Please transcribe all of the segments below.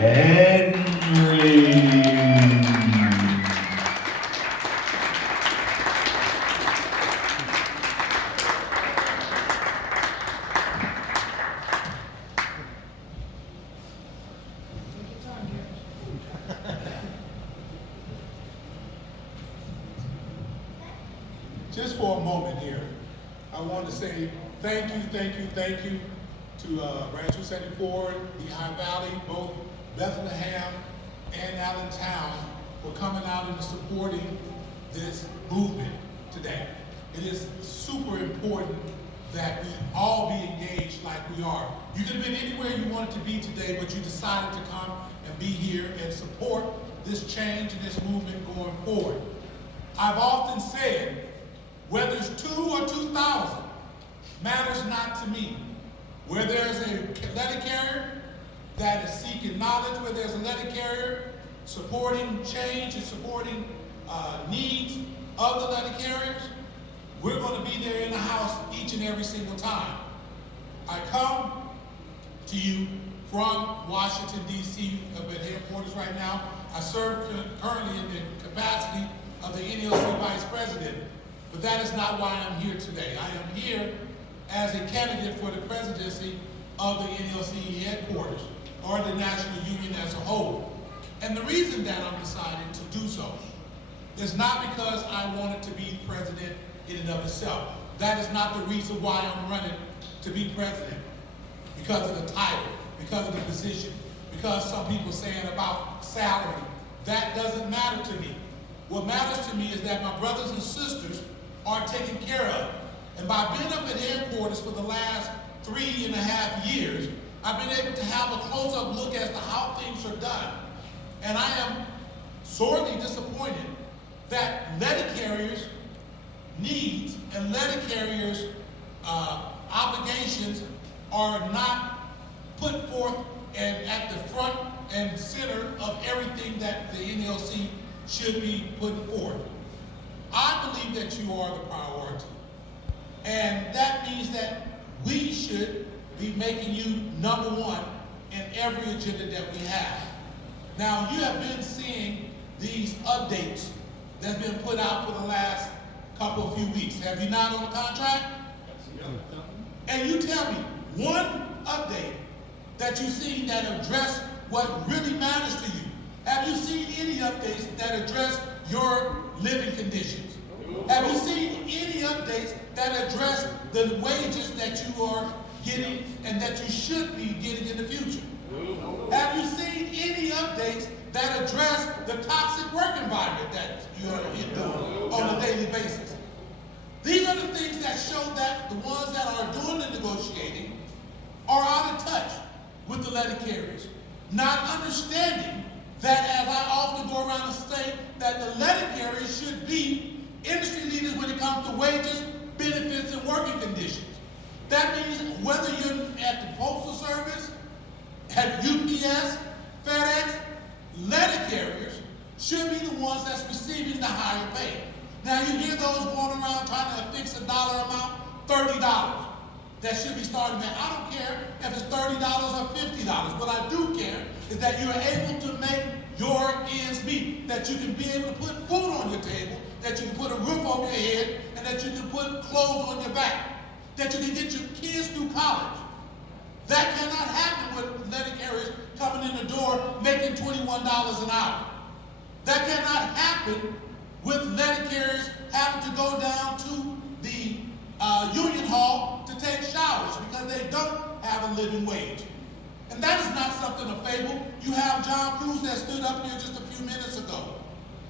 Henry. Just for a moment here, I want to say thank you to Rancho 74, Lehigh Valley, both Bethlehem and Allentown for coming out and supporting this movement today. It is super important that we all be engaged like we are. You could have been anywhere you wanted to be today, but you decided to come and be here and support this change and this movement going forward. I've often said, whether it's 2 or 2,000, matters not to me. Where there's a letter carrier that is seeking knowledge, where there's a letter carrier supporting change and supporting needs of the letter carriers, we're going to be there in the house each and every single time. I come to you from Washington, D.C., at headquarters right now. I serve currently in the capacity of the NALC Vice President. But that is not why I'm here today. I am here as a candidate for the presidency of the NALC headquarters, or the National Union as a whole. And the reason that I'm deciding to do so is not because I wanted to be president in and of itself. That is not the reason why I'm running to be president. Because of the title, because of the position, because some people saying about salary. That doesn't matter to me. What matters to me is that my brothers and sisters are taken care of. And by being up at headquarters for the last 3.5 years, I've been able to have a close-up look as to how things are done. And I am sorely disappointed that letter carriers' needs and letter carriers' obligations are not put forth and at the front and center of everything that the NALC should be putting forth. I believe that you are the priority. And that means that we should be making you number one in every agenda that we have. Now, you have been seeing these updates that's been put out for the last couple of few weeks. Have you not on the contract? And you tell me one update that you've seen that address what really matters to you. Have you seen any updates that address your living conditions? Have you seen any updates that address the wages that you are getting and that you should be getting in the future? Have you seen any updates that address the toxic work environment that you are in on a daily basis? These are the things that show that the ones that are doing the negotiating are out of touch with the letter carriers, not understanding that, as I often go around and say, that the letter carriers should be industry leaders when it comes to wages, benefits, and working conditions. That means whether you're at the Postal Service, at UPS, FedEx, letter carriers should be the ones that's receiving the higher pay. Now you hear those going around trying to fix a dollar amount, $30. That should be starting at. I don't care if it's $30 or $50. What I do care is that you're able to make your ends meet, that you can be able to put food on your table, that you can put a roof over your head, and that you can put clothes on your back, that you can get your kids through college. That cannot happen with letter carriers coming in the door making $21 an hour. That cannot happen with letter carriers having to go down to the union hall to take showers because they don't have a living wage. And that is not something to fable. You have John Cruz that stood up here just a few minutes ago.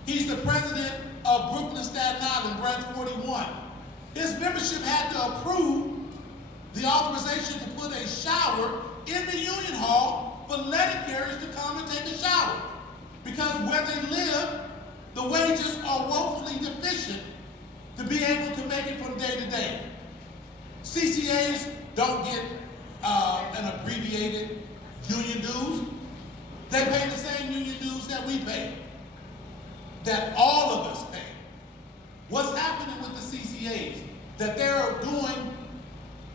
He's the president of Brooklyn, Staten Island, Branch 41. His membership had to approve the authorization to put a shower in the union hall for letter carriers to come and take a shower. Because where they live, the wages are woefully deficient to be able to make it from day to day. CCAs don't get an abbreviated union dues. They pay the same union dues that we pay, that all of us pay. What's happening with the CCAs? That they're doing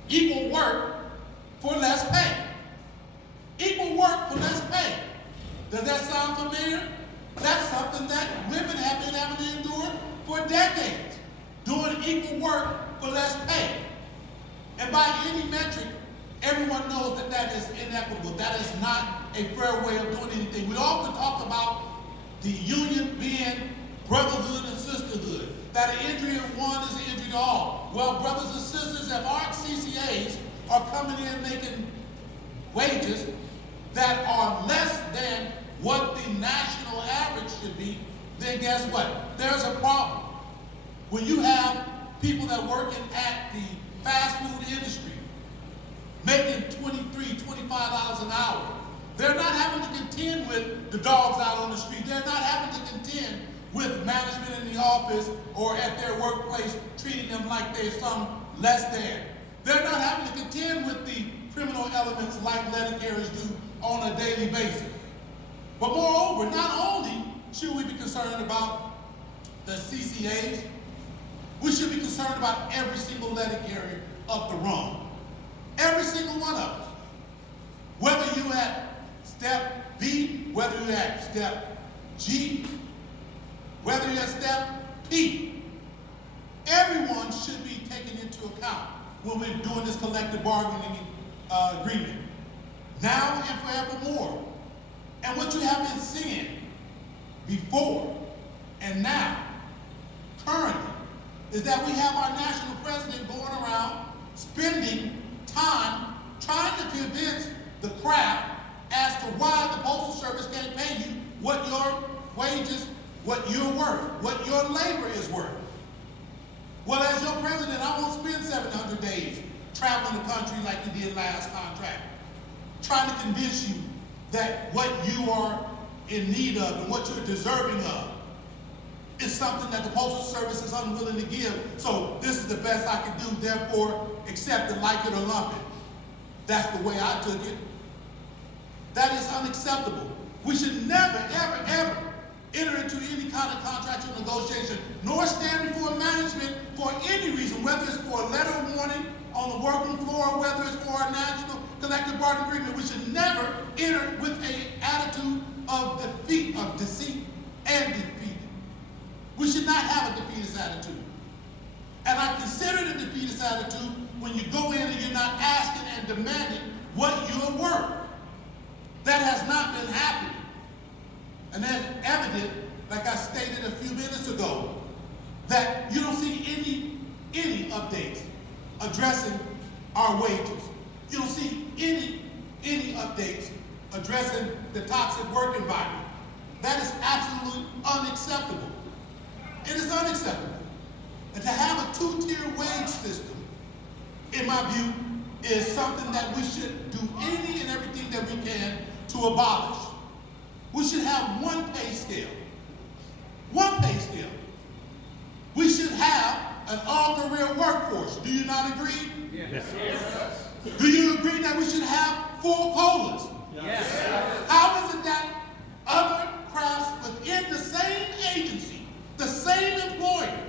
equal work for less pay. Equal work for less pay. Does that sound familiar? That's something that women have been having to endure for decades, doing equal work for less pay. And by any metric, everyone knows that that is inequitable. That is not a fair way of doing anything. We often talk about the union being brotherhood and sisterhood, that an injury of one is an injury to all. Well, brothers and sisters, if our CCAs are coming in making wages that are less than what the national average should be, then guess what? There's a problem. When you have people that working at the fast food industry making $23, $25 an hour, they're not having to contend with the dogs out on the street. They're not having to contend with management in the office or at their workplace treating them like they're some less than. They're not having to contend with the criminal elements like letter carriers do on a daily basis. But moreover, not only should we be concerned about the CCAs, we should be concerned about every single letter carrier up the rung. Every single one of us. Whether you're at step B, whether you're at step G, whether you're at step P, everyone should be taken into account when we're doing this collective bargaining agreement, now and forevermore. And what you have been seeing before and now, currently, is that we have our national president going around spending time trying to convince the craft as to why the Postal Service can't pay you what your wages, what you're worth, what your labor is worth. Well, as your president, I won't spend 700 days traveling the country like you did last contract, trying to convince you that what you are in need of and what you're deserving of is something that the Postal Service is unwilling to give. So this is the best I can do, therefore accept it, like it or lump it. That's the way I took it. That is unacceptable. We should never, ever, ever enter into any kind of contractual negotiation, nor stand before management for any reason, whether it's for a letter of warning on the working floor, whether it's for a national collective bargaining agreement. We should never enter with an attitude of defeat, of deceit and defeat. We should not have a defeatist attitude. And I consider it a defeatist attitude when you go in and you're not asking and demanding what you're worth. That has not been happening. And that's evident, like I stated a few minutes ago, that you don't see any updates addressing our wages. You don't see any updates addressing the toxic work environment. That is absolutely unacceptable. It is unacceptable. And to have a two-tier wage system, in my view, is something that we should do any and everything that we can to abolish. We should have one pay scale. One pay scale. We should have an all-career workforce. Do you not agree? Yes. Yes. Do you agree that we should have full colas? Yes. How is it that other crafts within the same agency, the same employer,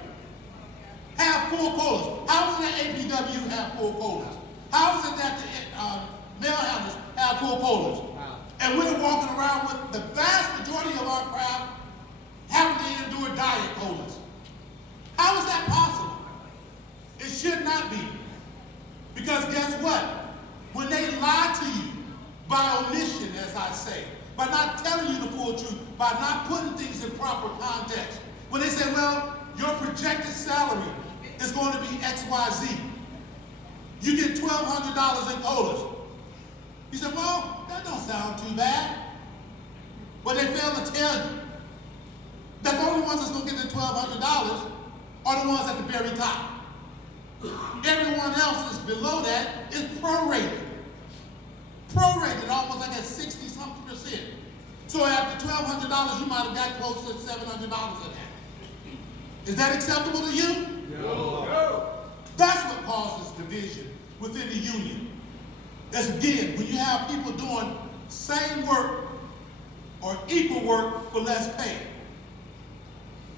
have full colas? How is it that APW have full colas? How is it that the mail handlers have full colas? Wow. And we're walking around with the vast majority of our craft having to endure diet colas. How is that possible? It should not be. Because guess what? When they lie to you by omission, as I say, by not telling you the full truth, by not putting things in proper context, when they say, well, your projected salary is going to be XYZ, you get $1,200 in colas. You say, well, that don't sound too bad. But they fail to tell you that the only ones that's going to get the $1,200 are the ones at the very top. Everyone else that's below that is prorated. Prorated, almost like at 60-something%. So after $1,200, you might have got close to $700 of that. Is that acceptable to you? No. That's what causes division within the union. That's again, when you have people doing same work or equal work for less pay.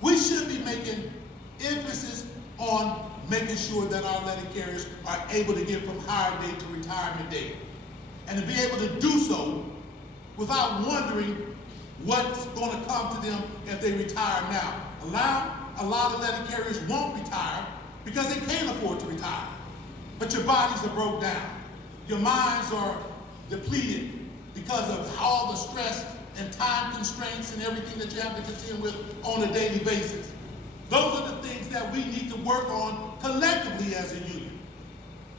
We should be making emphasis on making sure that our letter carriers are able to get from hire date to retirement date. And to be able to do so without wondering what's going to come to them if they retire now. A lot of letter carriers won't retire because they can't afford to retire. But your bodies are broke down. Your minds are depleted because of all the stress and time constraints and everything that you have to contend with on a daily basis. Those are the things that we need to work on collectively as a union.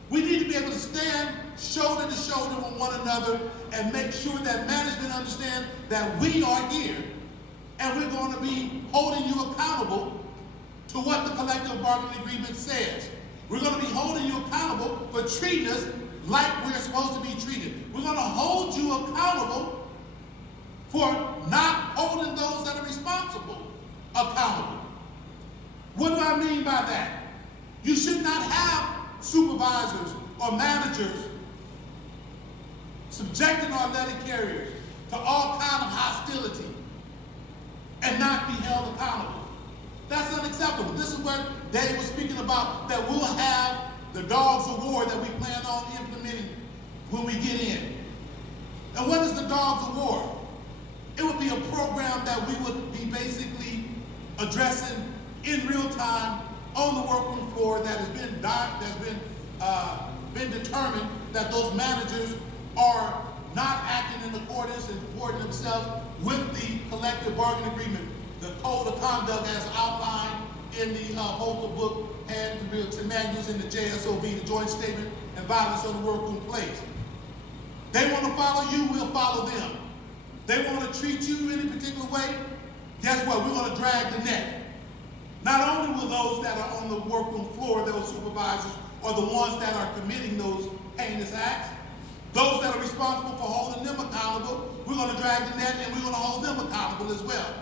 We need to be able to stand shoulder to shoulder with one another and make sure that management understands that we are here and we're going to be holding you accountable to what the collective bargaining agreement says. We're going to be holding you accountable for treating us like we're supposed to be treated. We're going to hold you accountable for not holding those that are responsible accountable. What do I mean by that? You should not have supervisors or managers subjecting our letter carriers to all kind of hostility and not be held accountable. That's unacceptable. This is what Dave was speaking about, that we'll have the Dogs Award that we plan on implementing when we get in. And what is the Dogs Award? It would be a program that we would be basically addressing in real time on the workroom floor that has been determined that those managers are not acting in accordance and supporting themselves with the collective bargaining agreement, the code of conduct as outlined in the Holter book and the manuals in the JSOV, the Joint Statement and Violence on the Workroom Place. They want to follow you, we'll follow them. They want to treat you in a particular way, guess what? We're going to drag the net. Not only will those that are on the workroom floor, those supervisors, are the ones that are committing those heinous acts, those that are responsible for holding them accountable, we're going to drag the net and we're going to hold them accountable as well.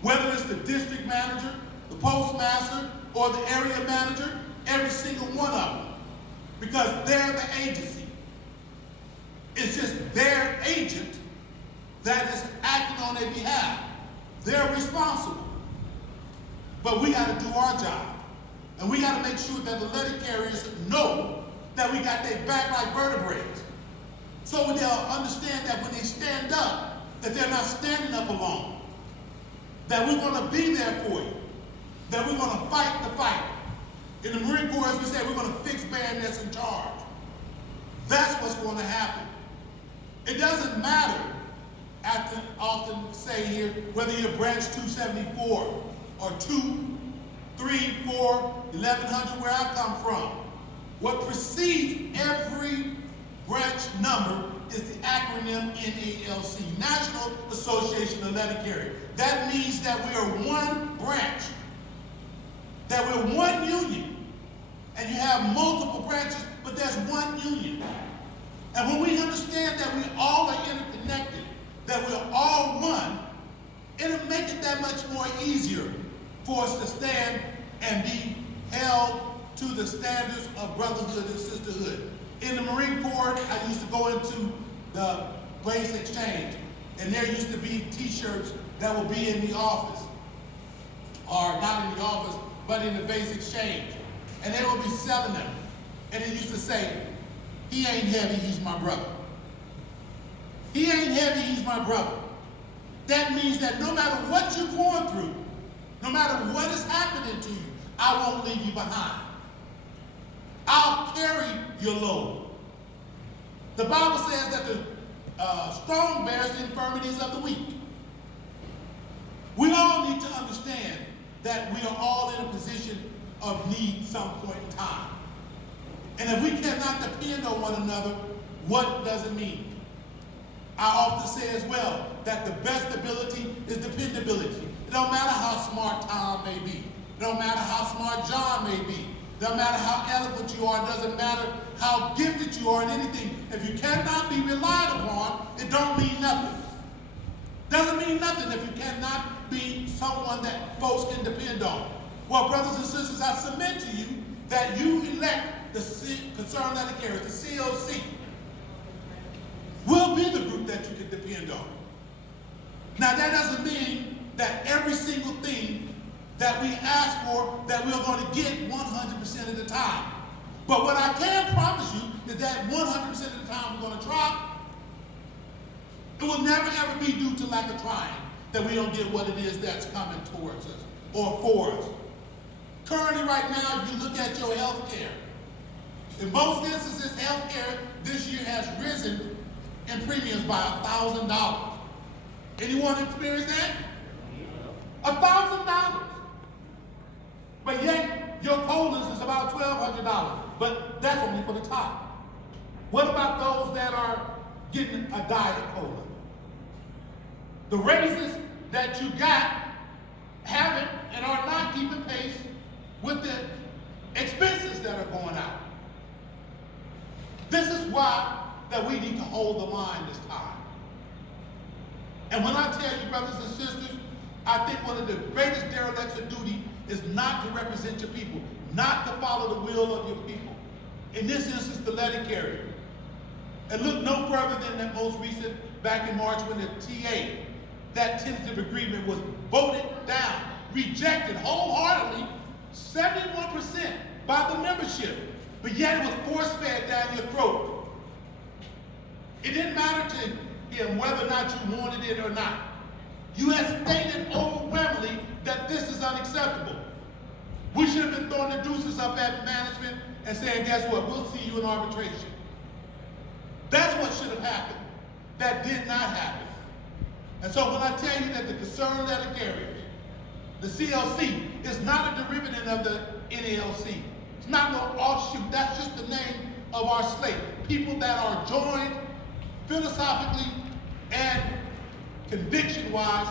Whether it's the district manager, the postmaster, or the area manager, every single one of them, because they're the agency. It's just their agent that is acting on their behalf. They're responsible. But we got to do our job. And we got to make sure that the letter carriers know that we got their back like vertebrae. So they'll understand that when they stand up, that they're not standing up alone. That we're going to be there for you. That we're going to fight the fight. In the Marine Corps, as we said, we're going to fix bayonets in charge. That's what's going to happen. It doesn't matter, I often say here, whether you're branch 274 or 2, 3, 4, 1100, where I come from. What precedes every branch number is the acronym NALC, National Association of Letter Carriers. That means that we are one branch, that we're one union, and you have multiple branches, but there's one union. And when we understand that we all are interconnected, that we're all one, it'll make it that much more easier for us to stand and be held to the standards of brotherhood and sisterhood. In the Marine Corps, I used to go into the base exchange, and there used to be t-shirts that would be in the office, or not in the office, but in the base exchange. And they would be selling them. And it used to say, "He ain't heavy, he's my brother. He ain't heavy, he's my brother." That means that no matter what you're going through, no matter what is happening to you, I won't leave you behind. I'll carry your load. The Bible says that the strong bears the infirmities of the weak. We all need to understand that we are all in a position of need some point in time. And if we cannot depend on one another, what does it mean? I often say as well that the best ability is dependability. It don't matter how smart Tom may be. It don't matter how smart John may be. It don't matter how eloquent you are. It doesn't matter how gifted you are in anything. If you cannot be relied upon, it don't mean nothing. Doesn't mean nothing if you cannot be someone that folks can depend on. Well, brothers and sisters, I submit to you that you elect the concerned letter carriers, the COC, will be the group that you can depend on. Now, that doesn't mean that every single thing that we ask for that we're going to get 100% of the time. But what I can promise you is that 100% of the time we're going to try. It will never ever be due to lack of trying that we don't get what it is that's coming towards us or for us. Currently right now, if you look at your health care, in most instances, health care this year has risen in premiums by $1,000. Anyone experience that? $1,000. But yet, your COLAs is about $1,200. But that's only for the top. What about those that are getting a diet COLA? The raises that you got haven't and are not keeping pace with the expenses that are going out. This is why that we need to hold the line this time. And when I tell you, brothers and sisters, I think one of the greatest derelicts of duty is not to represent your people, not to follow the will of your people. In this instance, the letter carrier. And look no further than that most recent, back in March, when the TA, that tentative agreement was voted down, rejected wholeheartedly, 71% by the membership. But yet it was force-fed down your throat. It didn't matter to him whether or not you wanted it or not. You had stated overwhelmingly that this is unacceptable. We should have been throwing the deuces up at management and saying, guess what, we'll see you in arbitration. That's what should have happened. That did not happen. And so when I tell you that the concerned letter carriers, the CLC, is not a derivative of the NALC. It's not no offshoot. That's just the name of our slate. People that are joined philosophically and conviction-wise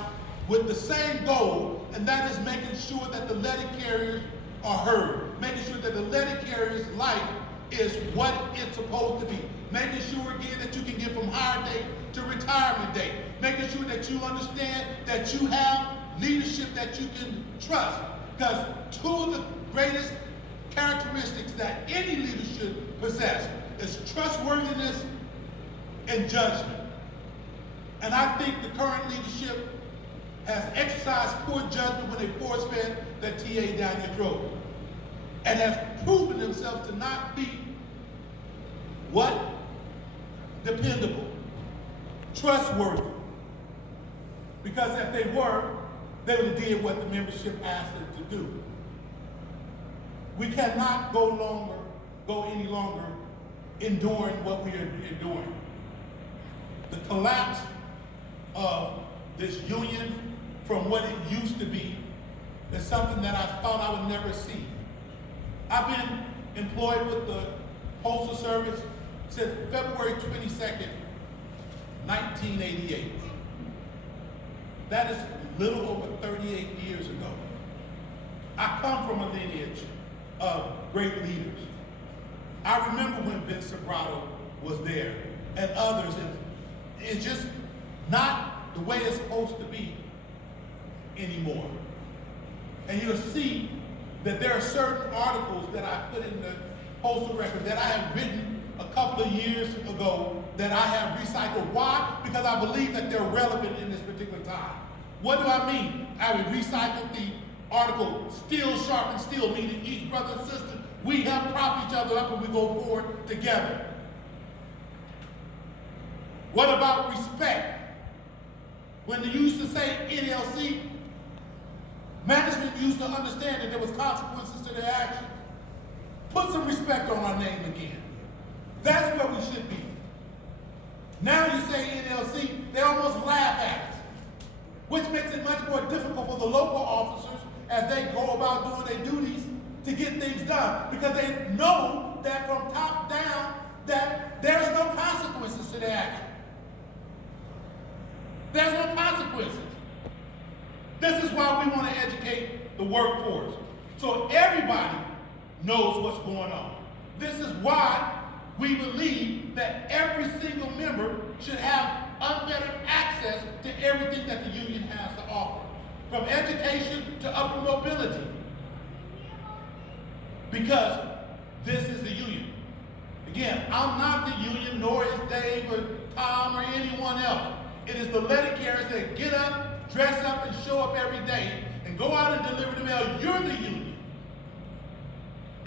with the same goal, and that is making sure that the letter carriers are heard, making sure that the letter carrier's life is what it's supposed to be, making sure again that you can get from hire date to retirement date, making sure that you understand that you have leadership that you can trust, because two of the greatest characteristics that any leader should possess is trustworthiness and judgment. And I think the current leadership has exercised poor judgment when they force-fed that TA down your throat, and has proven themselves to not be what? Dependable, trustworthy. Because if they were, they would have did what the membership asked them to do. We cannot go any longer enduring what we are enduring. The collapse of this union from what it used to be is something that I thought I would never see. I've been employed with the Postal Service since February 22nd, 1988. That is little over 38 years ago. I come from a lineage of great leaders. I remember when Vince Sobrato was there and others, and it's just not the way it's supposed to be anymore. And you'll see that there are certain articles that I put in the Postal Record that I have written a couple of years ago that I have recycled. Why? Because I believe that they're relevant in this particular time. What do I mean? I would recycle the article, steel sharpens steel, meaning each brother and sister, we help prop each other up and we go forward together. What about respect? When they used to say NLC, management used to understand that there was consequences to their actions. Put some respect on our name again. That's where we should be. Now you say NLC, they almost laugh at us, which makes it much more difficult for the local officers as they go about doing their duties to get things done, because they know that from top down that there's no consequences to their action. There's no consequences. This is why we want to educate the workforce, so everybody knows what's going on. This is why we believe that every single member should have unfettered access to everything that the union has to offer, from education to upper mobility. Because this is the union. Again, I'm not the union, nor is Dave or Tom or anyone else. It is the letter carriers that get up, dress up, and show up every day and go out and deliver the mail. You're the union.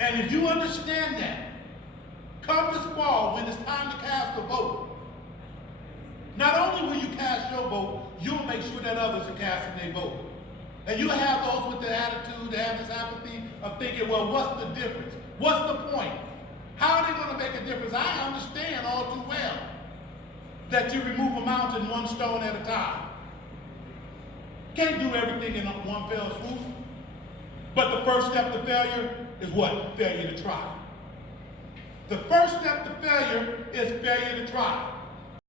And if you understand that, come this fall when it's time to cast a vote, not only will you cast your vote, you'll make sure that others are casting their vote. And you'll have those with the attitude, they have this apathy of thinking, well, what's the difference? What's the point? How are they going to make a difference? I understand all too well that you remove a mountain one stone at a time. Can't do everything in one fell swoop. But the first step to failure is what? Failure to try. The first step to failure is failure to try.